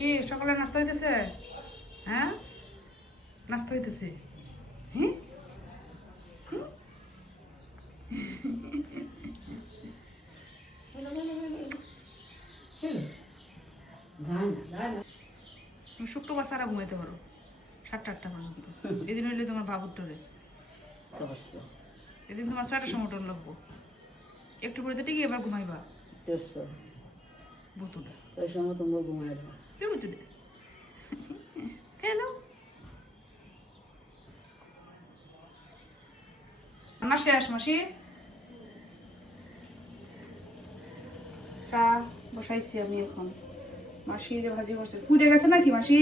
কি সকালে নাস্তা হইতেছে? হ্যাঁ, নাস্তা হইতেছে। হ্যাঁ, তুমি শুক্রবার সারা ঘুমাইতে পারো 7টা-8টা পর্যন্ত। এদিন হইলে তোমার বাবুর টরে, এদিন তোমার 6টার সময় টোন লাগবো। একটু পরে তো ঠিকই এবার ঘুমাইবা। বুতুটা ওই সময় তোমরা ঘুমাইবা। বুতুটা হ্যালো, রান্না শেষ মাসি? চা বসাইছি আমি এখন। মাসি যে ভাজি করছে পুড়ে গেছে নাকি মাসি?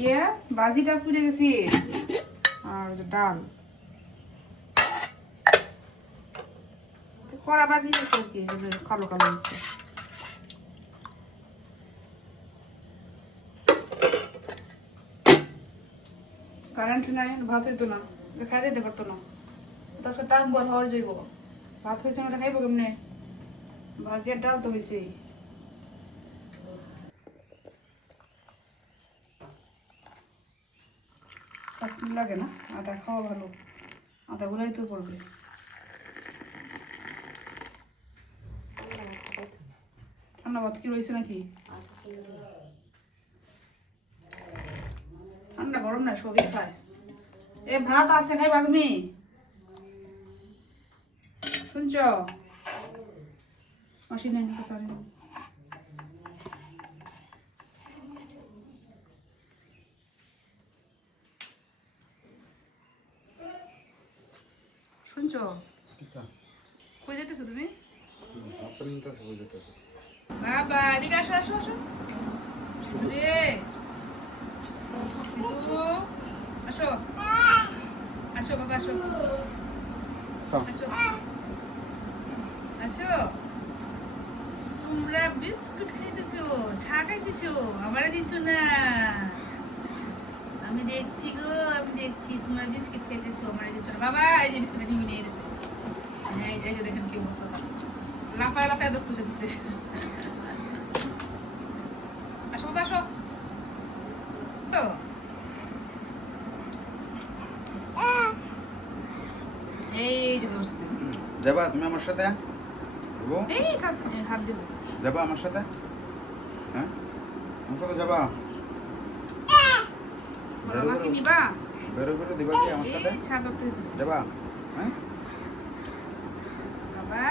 ইয়ে ভাজিটা পুড়ে গেছি। আর যে ডাল কড়া ভাজি গেছে আর কি, কালো কালো হয়েছে। কারেন্ট নাই, ভাত হইতো না, দেখা যেতে পারতো না। তাছাড়া টাইম বল হওয়ার যাইব, ভাত হয়েছে না দেখাইবো কেমনে? ভাজি আর ডাল তো হয়েছেই। চাটনি লাগে না, আদা খাওয়া ভালো, আদা গুলাই তো পড়বে। ঠান্ডা ভাত কি রয়েছে নাকি? ঠান্ডা গরম না সবই খায়। এ ভাত আছে খাইবা তুমি? শুনছ মাসি? নেই সারি শুনছ? কই যাইতেছো তুমি? বাবা এদিকে আসো আসো আসো রে, আসো আসো বাবা আসো আসো আসো। তোমরা বিস্কুট খাইতেছো, চা খাইতেছো, আমারে দিচ্ছ না। আমি দেখছি গো, আমি দেখছি তোমরা বিস্কুট খাইতেছো, আমারে দিচ্ছ না। বাবা এই যে বিস্কুট নিয়ে নিয়ে এসেছে। এই যে দেখেন কি অবস্থা, লাফায় লাফায় দৌড় তুলে দিচ্ছে। আসো বাবা আসো তো। এই যে ধরছে। যাবা তুমি আমার সাথে? এই হাত দেবো। যাবা আমার সাথে? হ্যাঁ, আমার সাথে যাবা? আমাকে নিবা? বেরো বেরো দিবা কি আমার সাথে? এই ছাদ ধরতে দিতেছে। যাবা? হ্যাঁ বাবা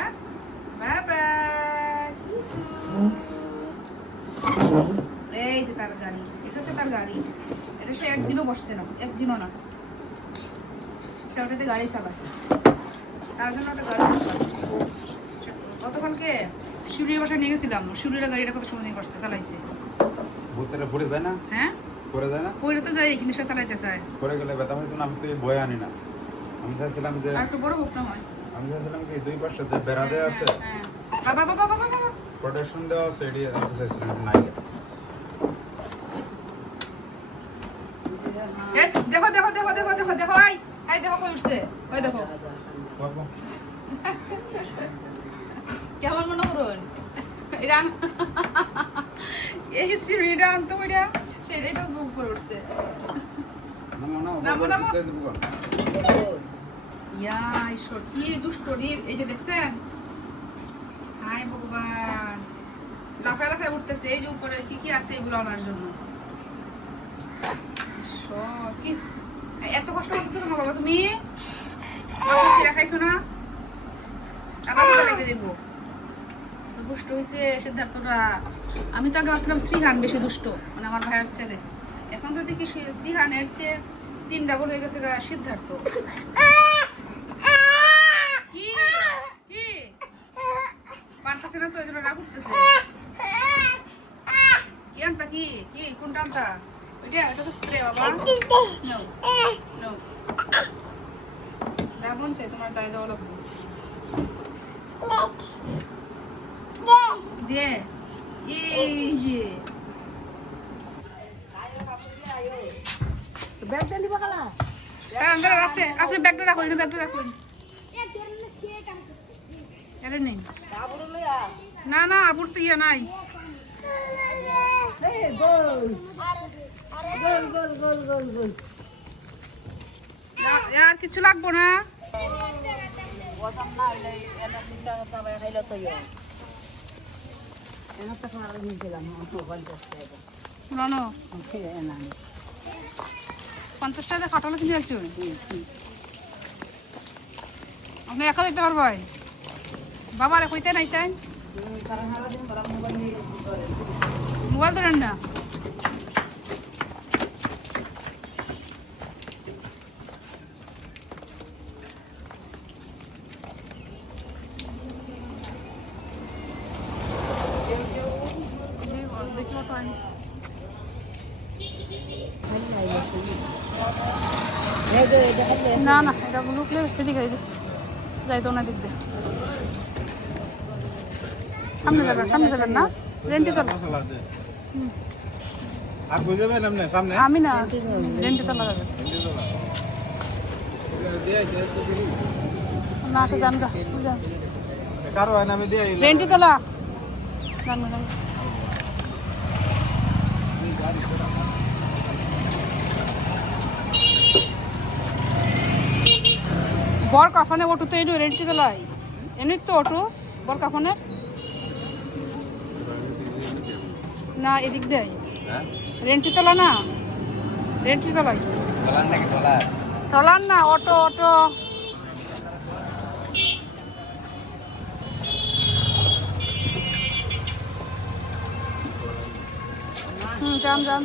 বাবা এই যে তার গাড়ি, এটা হচ্ছে তার গাড়ি। এটা সে একদিনও বসছে না, একদিনও না। সে ওটাতে গাড়ি চালায়, তার জন্য ওটা গাড়ি গতকালকে শিউলির বাসায় নিয়ে গেছিলাম। শিউলিরা গাড়িটা কত সময় করছে, চালাইছে। ভূতেরা পড়ে যায় না? হ্যাঁ পড়ে যায় না? পরে তো যাই, কিন্তু সে চালাইতে চায়। পড়ে গেলে ব্যথা হইতো না? আমি তো এই ভয় আনি না। আমি চাইছিলাম যে আর একটু বড় হোক না হয়। আমি চাইছিলাম কি দুই পাশে যে বেড়া দেওয়া আছে, হ্যাঁ বাবা বাবা বাবা বাবা প্রোটেকশন দেওয়া আছে, এটি আমি চাইছিলাম নাই। দেখো দেখো দেখো দেখো দেখো দেখো, এই দেখো কই উঠছে, ওই দেখো বাবা কেমন মনে করুন এটা এই সিঁড়িটা আনতো ওইটা সেটা বুক করে উঠছে। নামো নামো ইয়া ঈশ্বর কি দুষ্ট রে, এই যে দেখছেন? হায় ভগবান, লাফায় লাফায় উঠতেছে। এই যে উপরে কি কি আছে এগুলো আমার জন্য। ঈশ্বর কি এত কষ্ট করতেছো না বাবা তুমি? ছিঁড়া খাইছো না? আবার লেগে দেবো। দুষ্ট হয়েছে সিদ্ধার্থরা। আমি তো আগে ভাবছিলাম শ্রীহান বেশি দুষ্ট, মানে আমার ভাইয়ের ছেলে। এখন তো দেখি শ্রীহানের চেয়ে 3 ডাবল হয়ে গেছে সিদ্ধার্থ। কি কি পারতেছে না তো, এই জন্য রাগ উঠতেছে। কি আনতা? কি কি কোনটা আনতা? ওইটা ওটা তো স্প্রে বাবা। নাও নাও, যা মন চাই তোমার তাই দেওয়া লাগবে। দে এই যে ব্যাগ দেন দিবা কালা। আপনি ব্যাগটা রাখুন, ব্যাগটা রাখুন। আরে নেই, না না আবুর তো ইয়ে নাই। গোল আর কিছু লাগবো না। ওজন না হইলে এটা চিন্তা সবাই খাইলে তো ইয়ে এনে তো খাওয়া নিয়েছিলাম মোবাইল করতে রানো না 50 টাকা খাটালো কিনে আনছি আপনি একা দিতে পারবেন বাবার কইতে নাই তাই মোবাইল ধরেন না না না এটা লুকলে সেদিকে খাই দিচ্ছে যাইতো না দিক দিয়ে সামনে যাবেন না রেন্টি তোলা আর কই যাবেন আপনি সামনে আমি না রেন্টি তোলা যাবে না তো যান গা কারো হয় না আমি দিয়ে রেন্টি তোলা যান যান বর কাফানে অটো তো এলো রেন্টি তোলাই এমনি তো অটো বর কাফানে না এদিক দেয় রেন্টি তোলা না রেন্টি তোলাই টলার না অটো অটো যান যান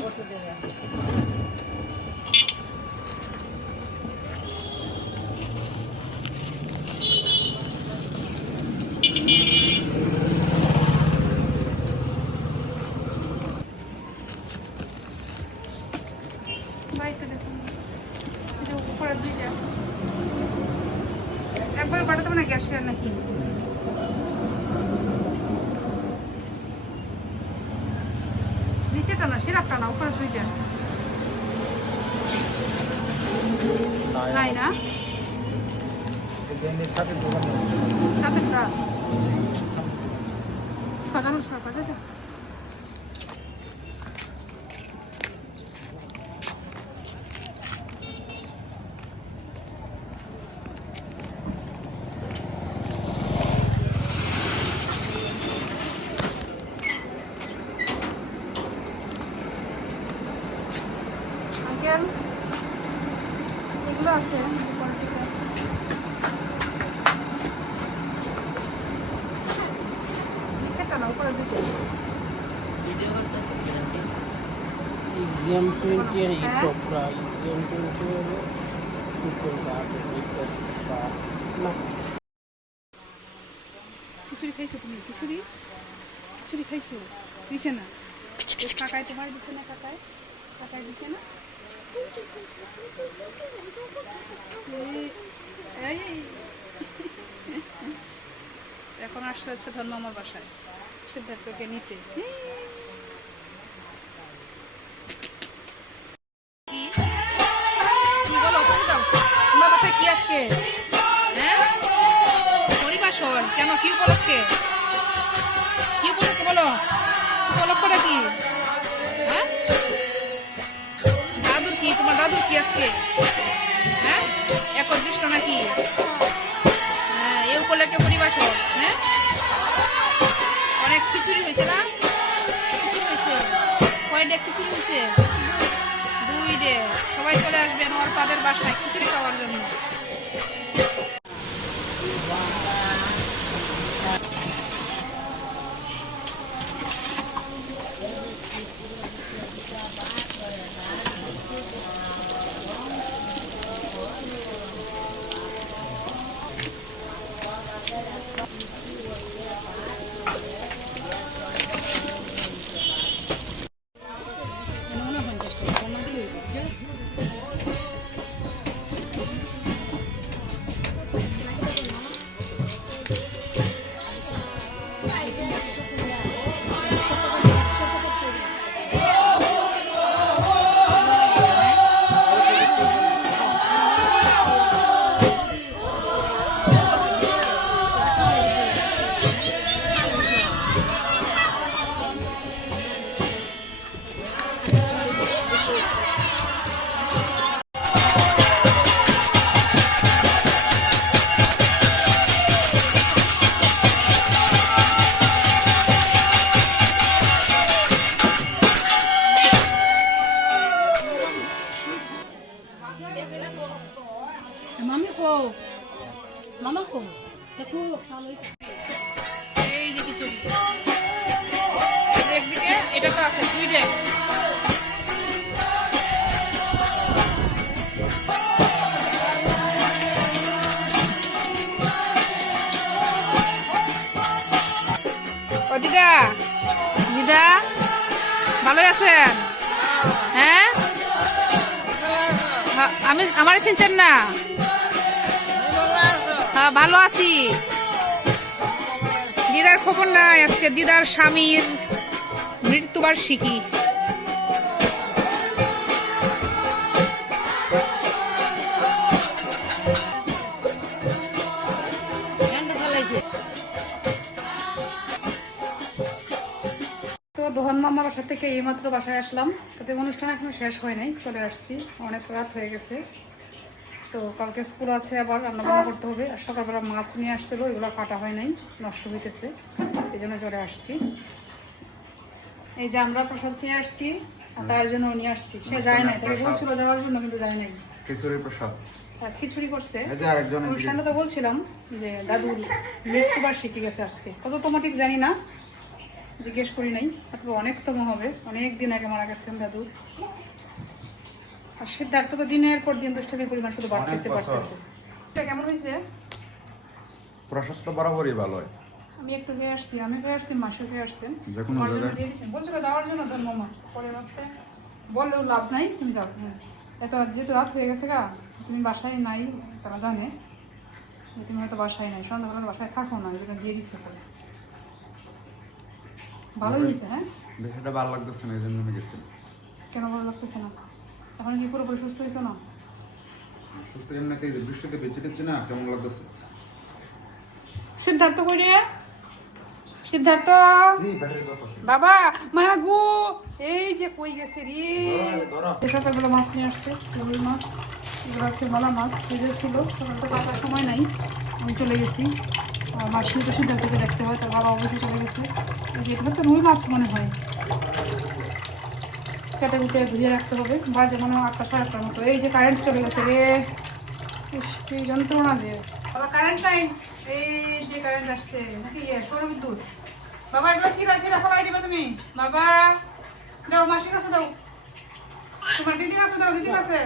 একবার পাঠাতে না গ্যাস নাকি নিচেটা না সেরাপটা না উপরে দুইটা নাই না সাতেরটা সাজানো সরকার এগুলো আছে নিচেটা না উপরে দুটো M20 এর টপ প্রাইস M20 এর খিচুড়ি খাইছো তুমি খিচুড়ি খাইছো দিছে না কাকায় তোমার দিছে না কাকায় দিছে না এখন আসতে হচ্ছে ধর্ম আমার বাসায় সিদ্ধার্থকে নিতে আমার বাসায় কি আজকে হ্যাঁ পরিবাসন কেন কি উপলক্ষে বলো উপলক্ষটা কি হ্যাঁ দাদুর কি তোমার দাদুর কি আজকে হ্যাঁ 21 জ্যৈষ্ঠ নাকি হ্যাঁ এই উপলক্ষে পরিবাসন হ্যাঁ অনেক খিচুড়ি হয়েছে না কয়টা খিচুড়ি হয়েছে 2 ডে সবাই চলে আসবেন ওর তাদের বাসায় খিচুড়ি খাওয়ার জন্য এটা তো আছে দুইটা। ও দিদা, দিদা ভালোই আছেন? হ্যাঁ, আমি আমার চিনছেন না? হ্যাঁ ভালো আছি। দিদার খবর নাই, আজকে দিদার স্বামীর মৃত্যুবার্ষিকী। তো দোহান মামার বাসা থেকে এইমাত্র বাসায় আসলাম, তাতে অনুষ্ঠান এখনো শেষ হয় নাই, চলে আসছি, অনেক রাত হয়ে গেছে। তো কালকে স্কুল আছে, আবার রান্নাবান্না করতে হবে। আর সকালবেলা মাছ নিয়ে আসছিল, এগুলো কাটা হয় নাই, নষ্ট হইতেছে, এই জন্য চলে আসছি। এই যে আমরা প্রসাদ নিয়ে আসছি, আর তার জন্য নিয়ে আসছি। সে যায় নাই, তাকে বলছিল যাওয়ার জন্য, কিন্তু যায় নাই। খিচুড়ি প্রসাদ আর খিচুড়ি করছে। এই যে আরেকজন অনুষ্ঠানটা তো বলছিলাম যে দাদুর মৃত্যুবার্ষিকী গেছে আজকে, কত তোমার ঠিক জানি না, জিজ্ঞেস করি নাই, অথবা অনেকতম হবে, অনেক দিন আগে মারা গেছেন দাদু। আর সিদ্ধার্থ তো দিনের পর দিন দুষ্টামির পরিমাণ শুধু বাড়তেছে বাড়তেছে। এটা কেমন হয়েছে? প্রসাদ তো বরাবরই ভালো হয়। আমি একটু খেয়ে আসছি, আমি খেয়ে আসছি, মাসে খেয়ে আসছেন, যে কোনো আমার জন্য জায়গায় দিয়ে দিচ্ছেন, বলছিল যাওয়ার জন্য তোর মামা, পরে ভাবছে বললেও লাভ নাই, তুমি যাও। এত রাত, যেহেতু রাত হয়ে গেছে গা, তুমি বাসায় নাই, তারা জানে যে তুমি হয়তো বাসায় নাই, সন্ধ্যাবেলা বাসায় থাকো না, যেটা দিয়ে দিচ্ছে পরে। ভালোই হয়েছে। হ্যাঁ, বিষয়টা ভালো লাগতেছে না, এই জন্য আমি গেছি। কেন ভালো লাগতেছে না? এখন কি পুরোপুরি সুস্থ হয়েছে না? সুস্থ এমনিতেই বৃষ্টিতে বেঁচে টেছে না, কেমন লাগতেছে? সিদ্ধার্থ কই রে? সিদ্ধার্থ এই ব্যাটারি কত আছে? বাবা, মা গো, এই যে কই গেছে রে? ধরো। সকালবেলা মাছ নিয়ে আসছে, রুই মাছ, এগুলো হচ্ছে ভালো মাছ, ভেজে ছিল। সকালটা কাটার সময় নাই, আমি চলে গেছি। আর মাসি তো সিদ্ধার্থকে দেখতে হয়, তার বাবা অবশ্যই চলে গেছে। এই যে এটা হচ্ছে রুই মাছ মনে হয়, কেটে কুটে ধুয়ে রাখতে হবে। বাজে মনে হয় 8টা 8:30 মতো। এই যে কারেন্ট চলে গেছে রে, ইস, কি যন্ত্রণা যে। বাবা কারেন্ট নাই, এই যে কারেন্ট আসছে, নাকি সৌর বিদ্যুৎ। বাবা এগুলো ছিঁড়া ছিঁড়া ফেলাই দিবে তুমি। বাবা দাও, মাসির কাছে দাও, তোমার দিদির কাছে দাও, দিদির কাছে।